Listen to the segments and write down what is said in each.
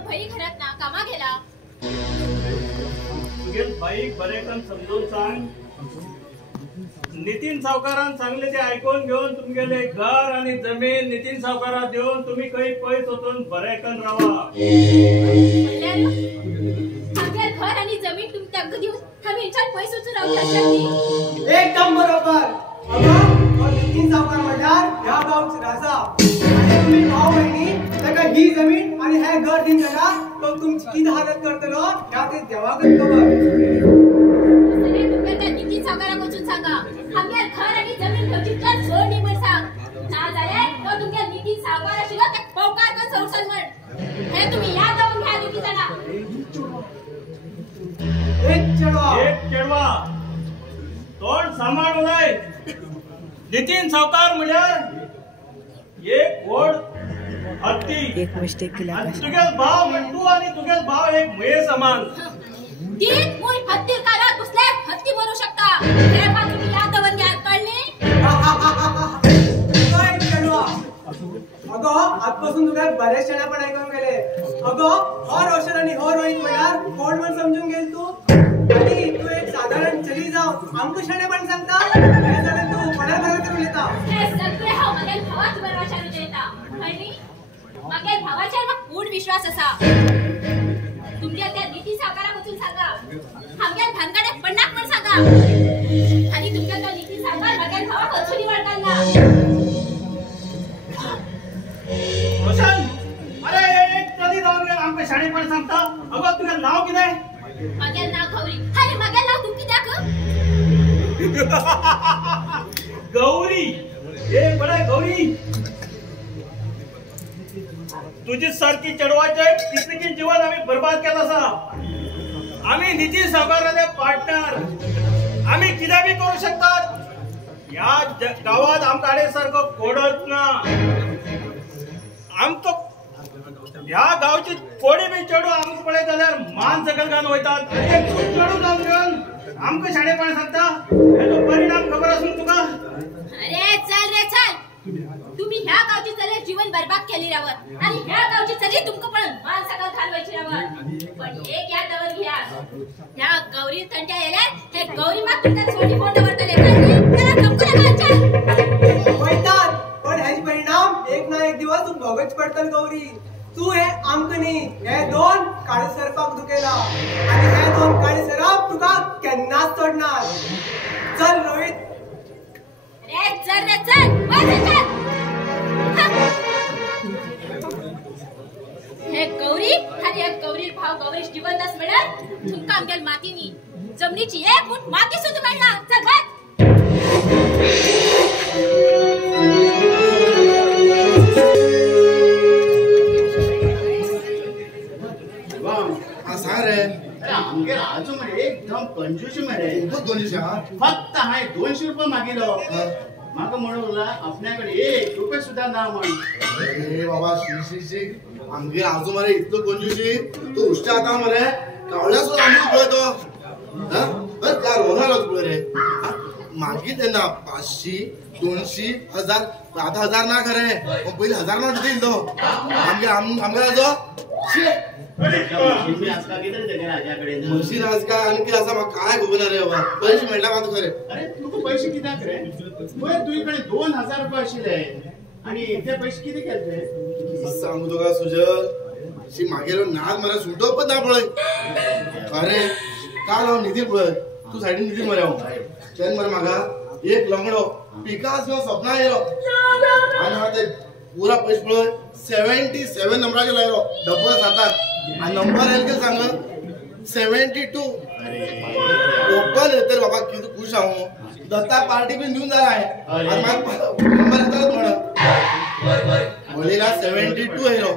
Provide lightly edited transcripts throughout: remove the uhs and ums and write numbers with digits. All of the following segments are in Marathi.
भाई घरात ना कामा गेला तुझे भाई बरेकन समजून सांग. नितीन सावकारान सांगले ते ऐकून घेऊन तुमगेले घर आणि जमीन नितीन सावकारा देऊन तुम्ही काही पैस होतून बरेकन राहा. घर आणि जमीन तुम्ही त्याग देऊन आम्ही इच्छा पैसे उचलून राहू शकत. एकदम बरोबर. नितीन सावकार म्हटल्यार ह्या गावचे राजा आणि तुम्ही भाऊ बहिणी ताका ही जमीन आणि हे घर दिन जाता तो तुमची किती हालत करतलो ह्या ते देवाकच खबर. नितीन सावकाराकडून सांगा आमच्या घर आणि जमीन घेऊची सोडणी पण सांग ना झाले तो तुमच्या नितीन सावकार आशिल्लो त्या पवकार पण संसार म्हण हे तुम्ही याद लावून घ्या दोघी जणा. एक चढवा तोंड सांभाळून आहे. नितीन सावकार म्हणजे एक घोड हत्ती एक मिस्टेक केला. तुझे भाव म्हणतो आणि तुझे भाव एक म्हये समान. तीन मुल हत्ती काढा दुसरे हत्ती बनू शकता हे पा तुम्ही याद लावून घ्या कळले. अगो आजपासून तुला बरेच क्षण पण ऐकून गेले. अगो हो रोशन आणि हो रोहित म्हणाल कोण पण समजून गेल तू आणि तू एक साधारण चली जाऊ आमक क्षणे पण सांगता हे झालं तू पडा घरा करून येता. हे सगळे हो मगे भावाच बरवाशाने देता आणि मगे भावाच्या ना पूर्ण विश्वास असा. तुमच्या त्या नितीन सावकाराबद्दल सांगा आमच्या भानगडे पन्नाक पण सांगा आणि तुमच्या त्या नितीन सावकार मगे भावा कचुरी वळकांना. रोशन अरे एक कधी जाऊन गेला आमच्या शाळेत सांगता. अगं तुझं नाव किती आहे? मगे नाव गौरी. अरे मगे नाव तुमची द्या गौरी. हे बडा गौरी तुझी सारखी चढवायचे किती जीवन आम्ही बर्बाद केला असा. आम्ही नितीन सावकाराचे पार्टनर आम्ही किती बी करू शकतात. या गावात आमकाडे सारखं कोडत ना आमक ह्या गावची कोडी बी चढू आमक पडे जाल्यार मान सकलगान वयतात. चढू जाऊन आमक शाळेपण सांगता हेचो परिणाम खबर असून तुका. अरे चल रे चल तुम्ही ह्या गावची चले जीवन बर्बाद केली रावत आणि ह्या गावची चली तुमक पण मान सकल घालवायची रावत. पण एक या दवर घ्या ह्या गौरी तंट्या येले हे गौरी माग तुमच्या छोटी फोन वरतले त्याला कंकू लगायचा वैतान पण ह्याचे परिणाम एक ना एक दिवस तू भोगच पडतल गौरी. तू हे आमकनी हे दोन काळे सरपाक दुखेला आणि हे दोन काळे सरप तुका केन्नाच सोडणार. चल रोहित. रे चल रे चल चल. हे गौरी आणि हे गौरी भाव गौरीश जिवंतच मिळत तुमका आमच्या मातीनी जमिनीची एक फूट माती सुद्धा मिळणार. चल भात सांग रे. आमगे राजू म्हणे एकदम कंजूस म्हणे. फक्त हाय 200 रुपये मागिलो. माका म्हणूला आपल्याकडे 1 रुपये सुद्धा ना म्हण. अरे बाबा शी आमगे राजू मरे इतकं कंजूसी तू उष्ट आता मरे कावळ्या सुद्धा आमगे पळतो. हा त्या रोनालाच पळ रे. मागितले ना 500 200 1000 आता 1000 ना खरे पण पहिले 1000 नोट देईल तो आमगे राजो. म्हशी राजका आणि की असा काय गुगणार रे बाबा पैसे मिळला का खरे. अरे तुका पैसे कित्याक रे. तुझ्याकडे 2000 रुपये आशिल्ले आणि ते पैसे किती केले सांगू तुका सुजल शी मागेलो नाद मरे सुटो पण ना पळय. अरे काल हांव निधी पळय तू सायडीन निधी मरे हांव चेन मरे म्हाका एक लंगडो पिकास घेवन सपना येयलो आणि हांव ते पुरा पयस पळय 77 नंबराचेर लायलो. डब्बल 7 आणि नंबर येयलो सांग 72. ओपन येते बाबा किती खुश हांव. दत्ता पार्टी बी दिवन जाला हांवें आनी म्हाका नंबर येताच म्हणून वळीला 72 येयलो.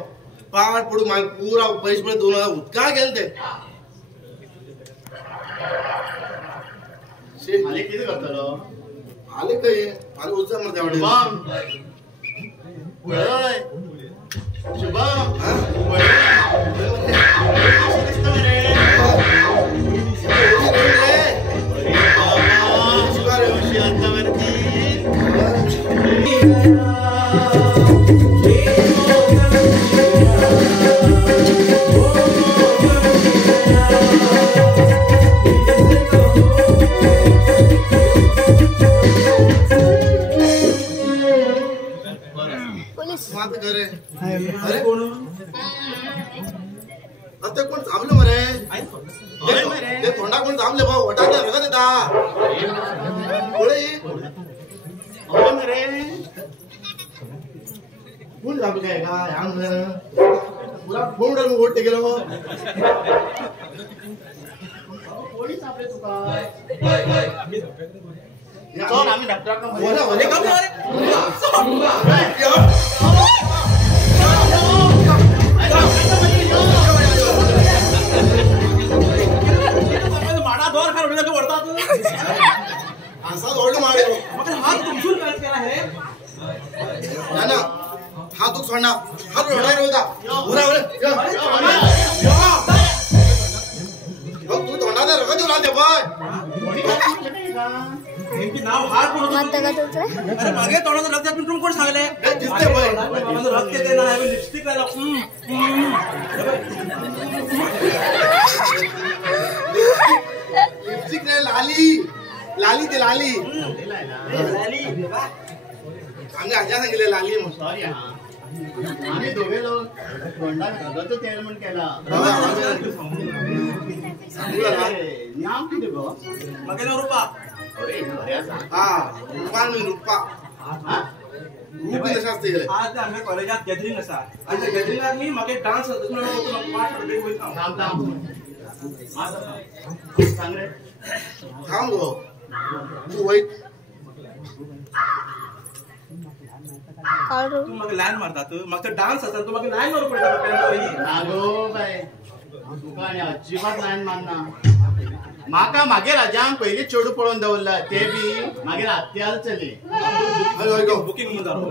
पाड पडून म्हाका पुरा पयस पळय 2000 उदका गेले ते. आले किती करतलो आले काय आले उचल मर देवडे. शुभम शुभम आता कोण थांबलं मरे ते तोंडा कोण थांबले भाऊ वटाच्या रगत येता मरे कोण थांबलं काय का पुरा फोन ओढते गेलो कोणी सापडे तुका चल आम्ही डॉक्टरांना माडा दोर खा उडीला ओढतात असा ओढ मारे मग हात तुमसून काय केला हे ना हात तू सोडना हात ओढाय होता उरा तू तोंडाला रगत येऊ लागते बाय नेमकी नाव हार कोण होतं? अरे मागे तोंडाचं रक्त पिंटून कोण सांगले दिसते बाय माझं रक्त येते ना लिपस्टिक लावला लिपस्टिक नाही लाली लाली ते लाली आम्ही आजा सांगितले लाली म्हणून सॉरी आम्ही दोघे लोक तोंडात रगत तेल म्हणून केला नाव किती गो मागे नाव रुपा अरे बऱ्याचा हा रुपान रुपा रूप कशा असते गेले आज आमच्या कॉलेजात गॅदरिंग असा आज त्या गॅदरिंगात मी मागे डान्स होतो पाठ थांब सांग रे थांब गो तू वाईट तू मग लाईन मारतात मग तो डान्स असा तू मग लाईन मारू पडता नागो बाय तुका आणि अजिबात लाईन मारना माका मागे राजांक पयली चेडू पळोवन दवरला ते बी मागीर आत्याल चली बुकिंग म्हणून